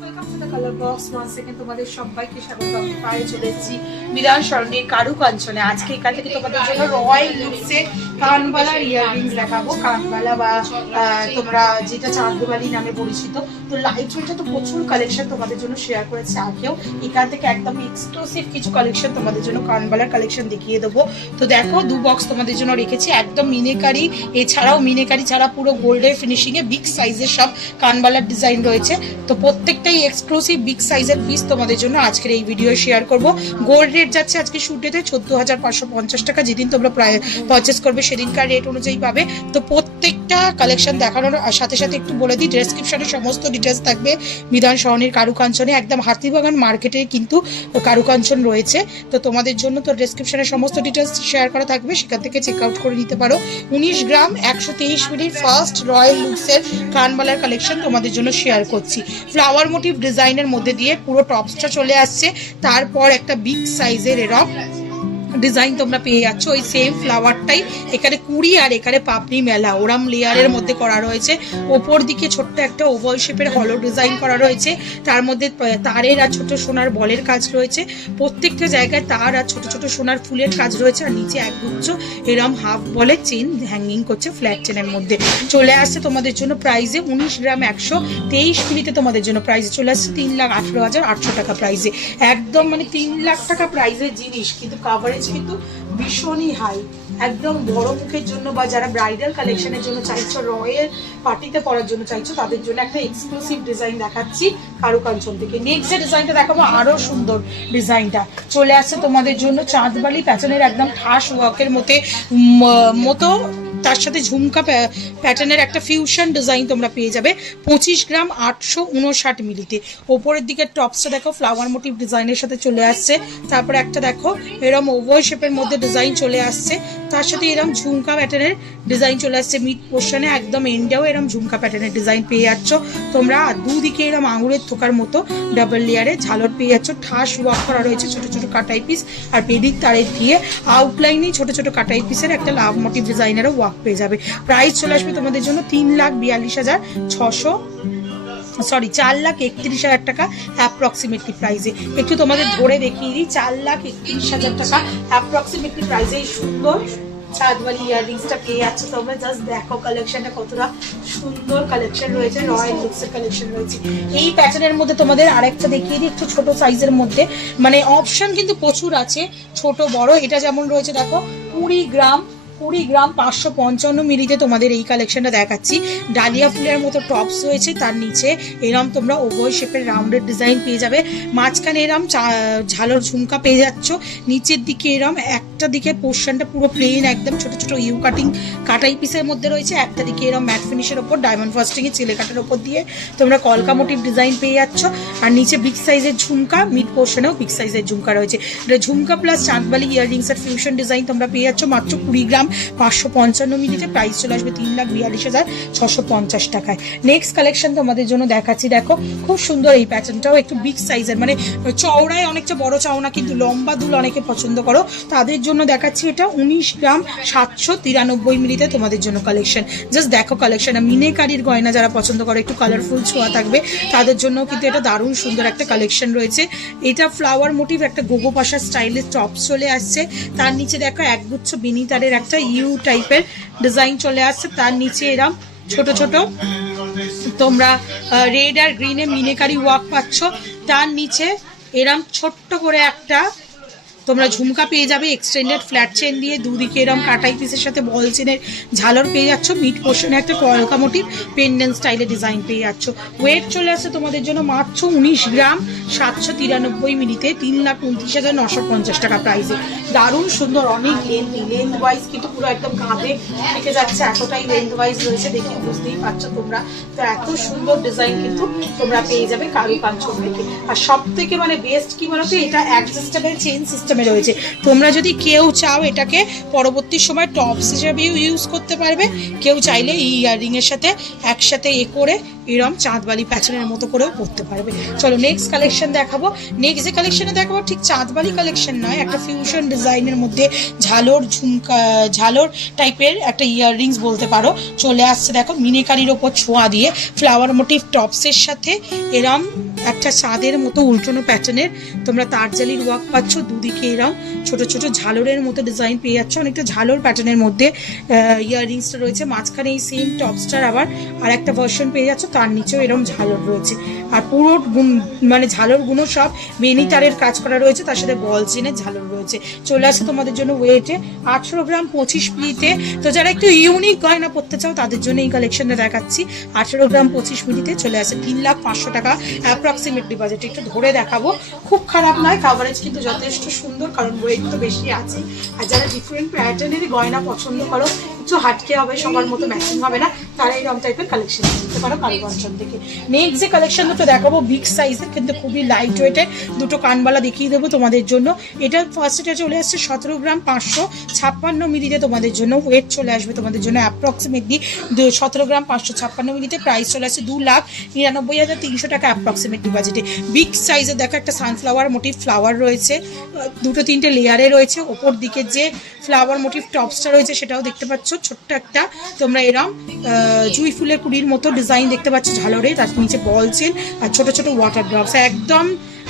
Welcome to the colour box once second তোমাদের সবাইকে স্বাগত। আমি পায়ে চলে এসেছি মিরান স্বর্ণের কারুকাঞ্চনে। আজকে এখান থেকে তোমাদের জন্য রয়্যাল লুকসের কানবালার ইয়াররিংস দেখাবো। কানবালা বা তোমরা যেটা চাঁদবালি নামে পরিচিত। তো লাইট ওয়েটে তো প্রচুর কালেকশন তোমাদের জন্য শেয়ার করেছে আগেও। এখান থেকে একদম এক্সক্লুসিভ কিছু কালেকশন তোমাদের জন্য কানবালার কালেকশন দেখিয়ে দেবো। তো দেখো 2 বক্স তোমাদের জন্য রেখেছি, একদম মিনেকারি, এছাড়াও মিনেকারি ছাড়া পুরো গোল্ডের ফিনিশিংয়ে বিগ সাইজের সব কানবালার ডিজাইন রয়েছে। তো প্রত্যেকটাই এক্সক্লুসিভ বিগ সাইজের পিস তোমাদের জন্য আজকের এই ভিডিও শেয়ার করব। গোল্ড রেট যাচ্ছে আজকে শুটেতে 14,550 টাকা। যেদিন তোমরা প্রায় পারচেস করবে সেদিনকার রেট অনুযায়ী পাবে। তো প্রত্যেকটা কালেকশন দেখানোর সাথে সাথে একটু বলে দিই, ডেসক্রিপশনে সমস্ত ডিটেলস থাকবে। বিধান শহরের কারুকাঞ্চনে একদম হাতিবাগান মার্কেটে কিন্তু কারুকাঞ্চন রয়েছে। তো তোমাদের জন্য তো ডেসক্রিপশনে সমস্ত ডিটেলস শেয়ার করা থাকবে, সেখান থেকে চেক আউট করে নিতে পারো। 19 গ্রাম 123 মিনিট ফার্স্ট রয়্যাল লুকসের কানবালার কালেকশন তোমাদের জন্য শেয়ার করছি। ফ্লাওয়ার মোটিভ ডিজাইনের মধ্যে দিয়ে পুরো টপসটা চলে আসছে, তারপর একটা বিগ সাইজের এরকম ডিজাইন তোমরা পেয়ে যাচ্ছ। ওই সেম ফ্লাওয়ারটাই এখানে কুড়ি আর এখানে পাপড়ি মেলা ওরাম লেয়ারের মধ্যে করা রয়েছে। ওপর দিকে ছোট্ট একটা ওভাল শেপের হলো ডিজাইন করা রয়েছে, তার মধ্যে তারের আর ছোট সোনার বলের কাজ রয়েছে। প্রত্যেকটা জায়গায় তার আর ছোট ছোট সোনার ফুলের কাজ রয়েছে, আর নিচে একগুচ্ছ এরম হাফ বলের চেন হ্যাঙ্গিং করছে ফ্ল্যাট চেনের মধ্যে। চলে আসছে তোমাদের জন্য প্রাইজে 19 গ্রাম 123 মিনিটে তোমাদের জন্য প্রাইজে চলে আসছে 3,18,800 টাকা প্রাইজে। একদম মানে 3 লাখ টাকা প্রাইজের জিনিস, কিন্তু কাভারেজ কিন্তু ভীষণই হাই। একদম বড় মুখের জন্য বা যারা ব্রাইডাল কালেকশনের জন্য চাইছো, রয়্যাল পার্টিতে পরার জন্য চাইছো, তাদের জন্য একটা এক্সক্লুসিভ ডিজাইন দেখাচ্ছি কারুকাঞ্চন থেকে। নেক্সট যে ডিজাইনটা দেখাবো আরো সুন্দর ডিজাইনটা চলে আসছে তোমাদের জন্য চাঁদবালি প্যাটার্নের একদম ঠাস ওয়ার্কের মতো তার সাথে ঝুমকা প্যাটার্নের একটা ফিউশন ডিজাইন তোমরা পেয়ে যাবে 25 গ্রাম 859 মিলিতে। ওপরের দিকে টপসটা দেখো ফ্লাওয়ার মোটিভ ডিজাইনের সাথে চলে আসছে, তারপরে একটা দেখো এরম ওভাল শেপের মধ্যে ডিজাইন চলে আসছে, তার সাথে এরম ঝুমকা প্যাটার্নের ডিজাইন চলে আসছে। মিড পোর্শনে একদম এন্ডেও এরম ঝুমকা প্যাটার্নের ডিজাইন পেয়ে যাচ্ছ তোমরা। দুদিকে এরম আঙুরের থোকার মতো ডাবল লেয়ারে ঝালর পেয়ে যাচ্ছ। ঠাস ওয়ার্ক করা রয়েছে, ছোট ছোট কাটাই পিস আর বেদিক তারের দিয়ে আউটলাইনেই ছোট ছোট কাটাই পিসের একটা লাভ মোটিভ ডিজাইনেরও ওয়ার্ক পেয়ে যাবে। প্রাইস চলে আসবে তোমাদের জন্য 4,31,000 টাকা অ্যাপ্রক্সিমেটলি প্রাইসে। একটু তোমাদের ধরে দেখিয়ে দিই, 4,31,000 টাকা অ্যাপ্রক্সিমেটলি প্রাইসে এই সুন্দর চাঁদবালি ইয়াররিংসটা পেয়ে যাচ্ছে তোমরা। জাস্ট দেখো কালেকশনটা কতটা সুন্দর কালেকশন রয়েছে, রয়্যাল লুকসের কালেকশন রয়েছে। এই প্যাটার্নের মধ্যে তোমাদের আরেকটা দেখিয়ে দিই, একটু ছোট সাইজের মধ্যে, মানে অপশন কিন্তু প্রচুর আছে, ছোট বড়। এটা যেমন রয়েছে দেখো 20 গ্রাম 555 মিলিতে তোমাদের এই কালেকশনটা দেখাচ্ছি। ডালিয়া ফুলের মতো টপস রয়েছে, তার নিচে এরম তোমরা ওভাল শেপের রাউন্ডের ডিজাইন পেয়ে যাবে। মাঝখানে এরম ঝালর ঝুমকা পেয়ে যাচ্ছ। নিচের দিকে এরম একটা দিকে পোর্শনটা পুরো প্লেন একদম ছোট ছোট ইউ কাটাই পিসের মধ্যে রয়েছে, একটা দিকে এরম ম্যাট ফিনিশের ওপর ডায়মন্ড ফাস্টিংয়ে চিলে কাটার ওপর দিয়ে তোমরা কলকা মোটিভ ডিজাইন পেয়ে যাচ্ছ। আর নিচে বিগ সাইজের ঝুমকা, মিড পোর্শনেও বিগ সাইজের ঝুমকা রয়েছে। এটা ঝুমকা প্লাস চাঁদবালি ইয়াররিংসের ফিউশন ডিজাইন তোমরা পেয়ে যাচ্ছ মাত্র 20 গ্রাম 555 মিনিটে। প্রাইস চলে আসবে 3,42,650 টাকায়। নেক্সট কালেকশন তোমাদের জন্য দেখাচ্ছি, দেখো খুব সুন্দর এই প্যাটার্নটাও একটু বিগ সাইজের, মানে চওড়ায় অনেকটা বড় চাওনা কিন্তু লম্বা দুল অনেকে পছন্দ করো, তাদের জন্য দেখাচ্ছি এটা 19 গ্রাম 793 মিনিটে তোমাদের জন্য কালেকশন। জাস্ট দেখো কালেকশনটা, মিনেকারির গয়না যারা পছন্দ করে একটু কালারফুল ছোঁয়া থাকবে তাদের জন্য কিন্তু এটা দারুণ সুন্দর একটা কালেকশন রয়েছে। এটা ফ্লাওয়ার মোটিভ একটা গোগো পাশা স্টাইলের টপস চলে আসছে, তার নিচে দেখো একগুচ্ছ বিনিতারের একটা ইউ টাইপের ডিজাইন চলে আসছে, তার নিচে এরম ছোট ছোট তোমরা রেড আর গ্রিনে মিনেকারি ওয়ার্ক পাচ্ছ। তার নিচে এরম ছোট্ট করে একটা তোমরা ঝুমকা পেয়ে যাবে এক্সটেন্ডেড ফ্ল্যাট চেন দিয়ে, দুদিকে এরম কাটাই পিসের সাথে বল চেনের ঝালর পেয়ে যাচ্ছ। মিড পোর্শনে একটা কলকা মোটিভ পেন্ডেন্ট স্টাইলে ডিজাইন পেয়ে যাচ্ছ। ওয়েট চলে আসছে তোমাদের জন্য মাত্র 19 গ্রাম 793 মিনিটে 3,29,950 টাকা প্রাইসে। দারুণ সুন্দর, অনেক লেন্থ ওয়াইজ কিন্তু পুরো একদম কাঁধে থেকে যাচ্ছে, এতটাই লেন্থ ওয়াইজ রয়েছে, দেখে বুঝতেই পারছো তোমরা। তো এত সুন্দর ডিজাইন কিন্তু তোমরা পেয়ে যাবে কারুকাঞ্চন থেকে। আর সব থেকে মানে বেস্ট কি বলতো, এটা অ্যাডজাস্টেবল চেইন সিস্টেম রয়েছে। তোমরা যদি কেউ চাও এটাকে পরবর্তী সময় টপস হিসেবেও ইউজ করতে পারবে, কেউ চাইলে এই ইয়াররিং এর সাথে একসাথে করে এরম চাঁদবালি প্যাটার্নের মতো করেও পরতে পারবে। চলো নেক্সট কালেকশন দেখাবো। নেক্সট যে কালেকশনে দেখাবো ঠিক চাঁদবালি কালেকশন নয়, একটা ফিউশন ডিজাইনের মধ্যে ঝালর ঝুমকা ঝালর টাইপের একটা ইয়াররিংস বলতে পারো চলে আসছে। দেখো মিনেকারির ওপর ছোঁয়া দিয়ে ফ্লাওয়ার মোটিভ টপসের সাথে এরম একটা চাঁদের মতো উল্টানো প্যাটার্নের তোমরা তারজালির ওয়ার্ক পাচ্ছ, দুদিকে এরকম ছোট ছোট ঝালরের মতো ডিজাইন পেয়ে যাচ্ছ, অনেকটা ঝালর প্যাটার্নের মধ্যে ইয়াররিংসটা রয়েছে, মাঝখানে এই সেম টপসটার আবার আর একটা ভার্সন পেয়ে যাচ্ছ, তার নিচেও এরকম ঝালর রয়েছে। আর পুরো মানে ঝালরগুলো সব বেনি তারের কাজ করা রয়েছে, তার সাথে বল চেনের ঝালর রয়েছে। চলে আসে তোমাদের জন্য ওয়েটে 18 গ্রাম 25 মিলিতে। তো যারা একটু ইউনিক গয়না পড়তে চাও তাদের জন্য এই কালেকশনটা দেখাচ্ছি। 18 গ্রাম 25 মিলিতে চলে আসে 3,05,000 টাকা অ্যাপ্রক্সিমেটলি বাজেট। একটু ধরে দেখাবো, খুব খারাপ নয়, কাভারেজ কিন্তু যথেষ্ট সুন্দর, কারণ ওয়েট তো বেশি আছে। আর যারা ডিফারেন্ট প্যাটার্নের গয়না পছন্দ করো, কিছু হাটকে হবে, সবার মতো ম্যাচিং হবে না, তারা এইরকম টাইপের কালেকশন দিতে পারো কারু অঞ্চল থেকে। নেক্সট যে কালেকশন দুটো দেখাবো বিগ সাইজের, কিন্তু খুবই লাইট ওয়েটের, দুটো কানবালা দেখিয়ে দেবো তোমাদের জন্য। এটা ফার্স্টে চলে আসছে 17 গ্রাম 556 মিলিতে তোমাদের জন্য। ওয়েট চলে আসবে তোমাদের জন্য অ্যাপ্রক্সিমেটলি 17 গ্রাম 556 মিলিতে। প্রাইস চলে আসছে 2,99,300 টাকা অ্যাপ্রক্সিমেটলি বাজেটে। বিগ সাইজের দেখো একটা সানফ্লাওয়ার মোটিভ ফ্লাওয়ার রয়েছে, দুটো তিনটে লেয়ারে রয়েছে। ওপর দিকে যে ফ্লাওয়ার মোটিভ টপসটা রয়েছে সেটাও দেখতে পাচ্ছ, ছোট্ট একটা তোমরা এরম জুই ফুলের কুড়ির মতো ডিজাইন দেখতে পাচ্ছ ঝালরে, তার নিচে বল চেন আর ছোট ছোট ওয়াটার ড্রপস, একদম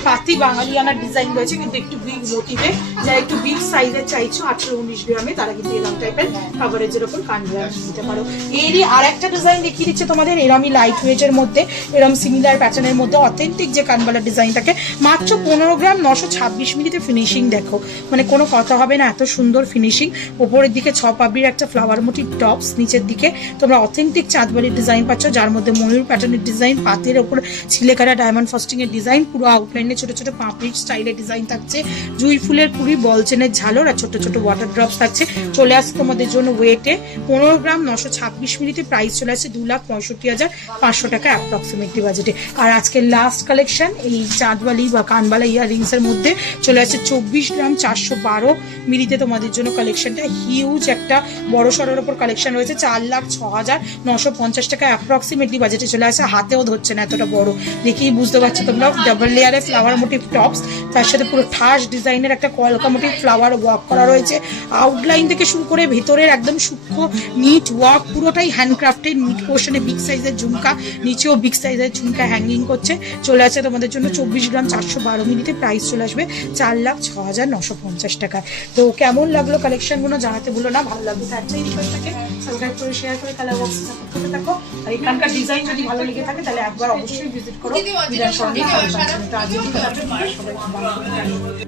পাতি বাঙালিয়ানার ডিজাইন রয়েছে, কিন্তু একটু বিগ মোটিভে। যারা একটু বিগ সাইজের চাইছো 18-19 গ্রামে, তারা কিন্তু এরকম টাইপের কাভারেজের ওপর কানবালা দিতে পারো। এরই আর একটা ডিজাইন দেখিয়ে দিচ্ছে তোমাদের, এরমই লাইট ওয়েটের মধ্যে, এরম সিমিলার প্যাটার্নের মধ্যে অথেন্টিক যে কানবালা ডিজাইন থাকে, মাত্র 15 গ্রাম 926 মিলিতে। ফিনিশিং দেখো, মানে কোনো কথা হবে না, এত সুন্দর ফিনিশিং। ওপরের দিকে 6 পাবলির একটা ফ্লাওয়ার মোটিভ টপস, নিচের দিকে তোমরা অথেন্টিক চাঁদবালির ডিজাইন পাচ্ছ, যার মধ্যে ময়ূর প্যাটার্নের ডিজাইন, পাতের ওপর ছিলেকাটা ডায়মন্ড ফস্টিং এর ডিজাইন, পুরো আউটলাইন ছোট ছোট পাপড়ির স্টাইলের ডিজাইন থাকছে, জুই ফুলের পুরি বল চেনের ঝালর আর ছোট ছোট ওয়াটার ড্রপস থাকছে। চলে আসছে তোমাদের জন্য ওয়েটে 15 গ্রাম 926 মিলিতে। প্রাইস চলে আসছে 2,65,500 টাকা অ্যাপ্রক্সিমেটলি বাজেটে। আর আজকের লাস্ট কালেকশন এই চাঁদবালি বা কানবালা ইয়াররিংস এর মধ্যে চলে আসছে 24 গ্রাম 412 মিলিতে তোমাদের জন্য। কালেকশনটা হিউজ একটা বড় সড়োর ওপর কালেকশন রয়েছে, 4,06,950 টাকা অ্যাপ্রক্সিমেটলি বাজেটে চলে আসে। হাতেও ধরছে না, এতটা বড় দেখেই বুঝতে পারছো তোমরা। ডাবল লেয়ারে ফ্লাওয়ার মোটিভ টপস, তার সাথে পুরো ঠাস ডিজাইনের একটা কলকা মোটিভ ফ্লাওয়ার ওয়ার্ক করা রয়েছে। আউটলাইন থেকে শুরু করে ভেতরের একদম সূক্ষ্ম নিট ওয়ার্ক, পুরোটাই হ্যান্ডক্রাফটেড। নিট পোর্শনে বিগ সাইজের ঝুমকা, নিচেও বিগ সাইজের ঝুমকা হ্যাঙ্গিং করছে। চলে আসে তোমাদের জন্য 24 গ্রাম 412 মিলিতে। প্রাইস চলে আসবে 4,06,950 টাকা। তো কেমন লাগলো কালেকশনগুলো জানাতে ভুলো না, ভালো লাগবে তার চাই রিকোয়েস্টটাকে সাবস্ক্রাইব করে শেয়ার করে কালার বক্স সাপোর্ট করতে থাকো। আর এখানকার ডিজাইন যদি ভালো লেগে থাকে তাহলে একবার অবশ্যই ভিজিট করো।